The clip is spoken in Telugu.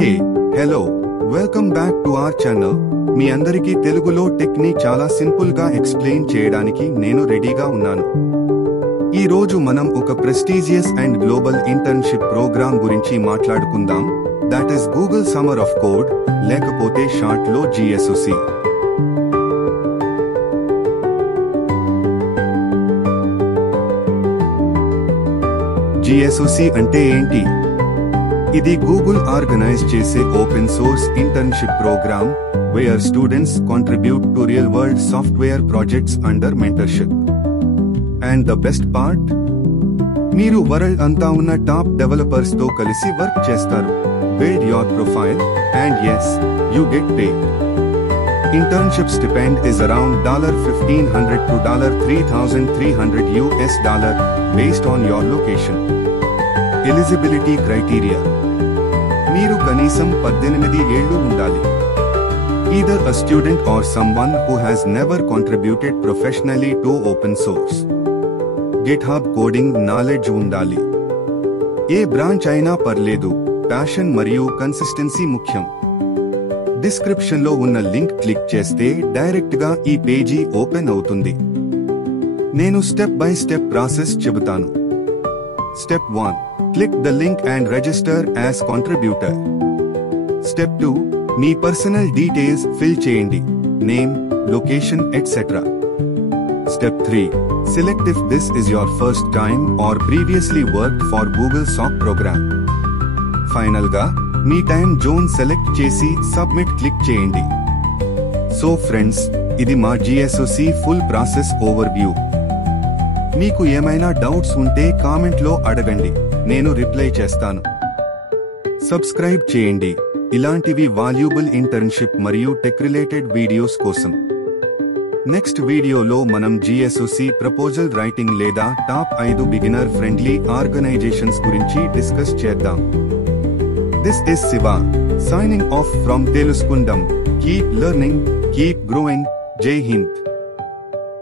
Hey hello welcome back to our channel. మీ అందరికీ తెలుగులో టెక్ ని చాలా సింపుల్ గా ఎక్స్ప్లెయిన్ చేయడానికి నేను రెడీగా ఉన్నాను. ఈ రోజు మనం ఒక prestigious and global internship program గురించి మాట్లాడుకుందాం. That is Google Summer of Code, లేకపోతే షార్ట్ లో GSOC. GSOC అంటే ఏంటి? ఇది గూగుల్ ఆర్గనైజ్ చేసే open source internship program where students contribute to real world software projects under mentorship. And the best part, మీరు వరల్డ్ అంతా ఉన్న టాప్ డెవలపర్స్ తో కలిసి వర్క్ చేస్తారు. Build your profile and yes, you get paid. Internship stipend is around $1,500 to $3,300 based on your location. Eligibility criteria: మీరు కనీసం 18 ఏళ్లు ఉండాలి. Either a student or someone who has never contributed professionally to open source. GitHub coding knowledge ఉండాలి. ఏ బ్రాంచ్ అయినా పర్లేదు, ప్యాషన్ మరియు కన్సిస్టెన్సీ ముఖ్యం. డిస్క్రిప్షన్ లో ఉన్న లింక్ క్లిక్ చేస్తే డైరెక్ట్ గా ఈ పేజీ ఓపెన్ అవుతుంది. నేను స్టెప్ బై స్టెప్ ప్రాసెస్ చెబుతాను. Step 1, click the link and register as contributor. Step 2, మీ పర్సనల్ డీటెయిల్స్ ఫిల్ చేయండి, name, location etcetera. Step 3, select if this is your first time or previously worked for Google SOC program. Final గా మీ టైం జోన్ సెలెక్ట్ చేసి సబ్మిట్ క్లిక్ చేయండి. సో ఫ్రెండ్స్, ఇది మా GSOC full process over view. మీకు ఏమైనా డౌట్స్ ఉంటే కామెంట్ లో అడగండి, నేను రిప్లై చేస్తాను. సబ్స్క్రైబ్ చేయండి ఇలాంటివి వాల్యూబుల్ ఇంటర్న్షిప్ మరియు టెక్ రిలేటెడ్ వీడియోస్ కోసం. నెక్స్ట్ వీడియోలో మనం GSOC ప్రపోజల్ రైటింగ్ లేదా టాప్ 5 బిగినర్ ఫ్రెండ్లీ ఆర్గనైజేషన్స్ గురించి డిస్కస్ చేద్దాం. This is Siva, signing off from Teluskundam. Keep learning, keep growing. Jai Hind.